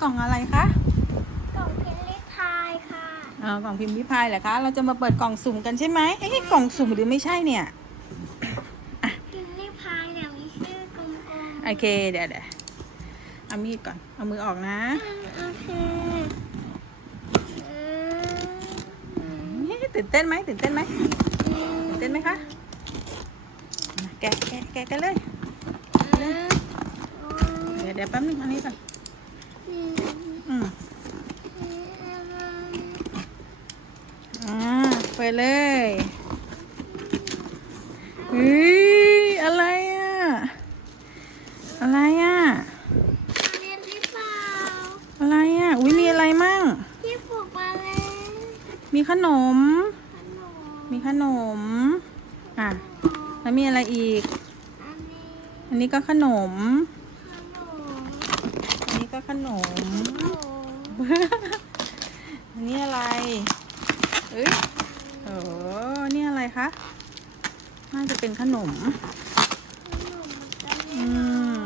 กล่องอะไรคะ กล่องเพลลิพายค่ะอ่ากล่องพิมพ์ริพายเหรอคะ เราจะมาเปิดกล่องสุ่มกันใช่ไหมเอ๊ะกล่องสุ่มหรือไม่ใช่เนี่ยเพลลิพายเนี่ยมีชื่อกลมโอเค เดี๋ยวเดี๋ยวเอามีดก่อน เอามือออกนะๆโอเคเออเฮ้ยตื่นเต้นไหมตื่นเต้นไหมตื่นเต้นไหมคะมาแกะแกะแกะกันเลย เดี๋ยวเดี๋ยวแป๊บนึงอันนี้ก่อนอืมอ่า เปิดเลยเฮ้ยอะไรอะ อะไรอะ เรียนหรือเปล่าอะไรอะ อุ้ยมีอะไรมั่ง ที่ปลูกมาแล้วมีขนม ขนมมีขนม อะ แล้วมีอะไรอีก อันนี้อันนี้ก็ขนม ขนมอันนี้ก็ขนมโอ้อันนี้อะไร เอ้ยโอ้นี่อะไร คะ น่าจะเป็นขนมขนมมันจะอืม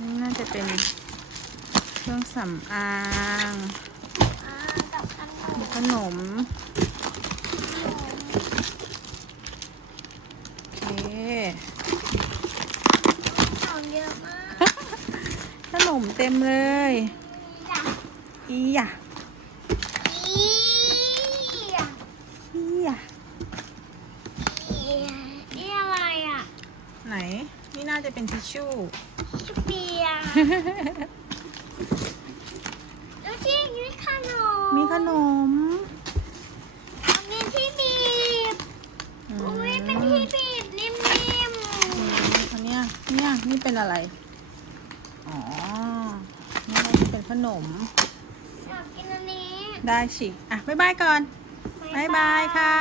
นี่น่าจะเป็นเครื่องสำอางอ่ากับขนมมีขนมโอเคของเยอะมากขนมเต็มเลยจ้ะอีหยะอีอะ อีหยะ อีอะนี่อะไรอะ ไหน นี่น่าจะเป็นทิชชู่ชุบเปียดูสิมีขนมมีขนมอันนี้ที่บีบอืมอุ้ยเป็นที่บีบนิ่มอืมอันเนี้ยเนี่ยนี่เป็นอะไร อ๋อ นี่น่าจะเป็นขนม ๆอยากกินอันนี้ ได้สิ อะ บ๊ายบายก่อน บ๊ายบายค่ะ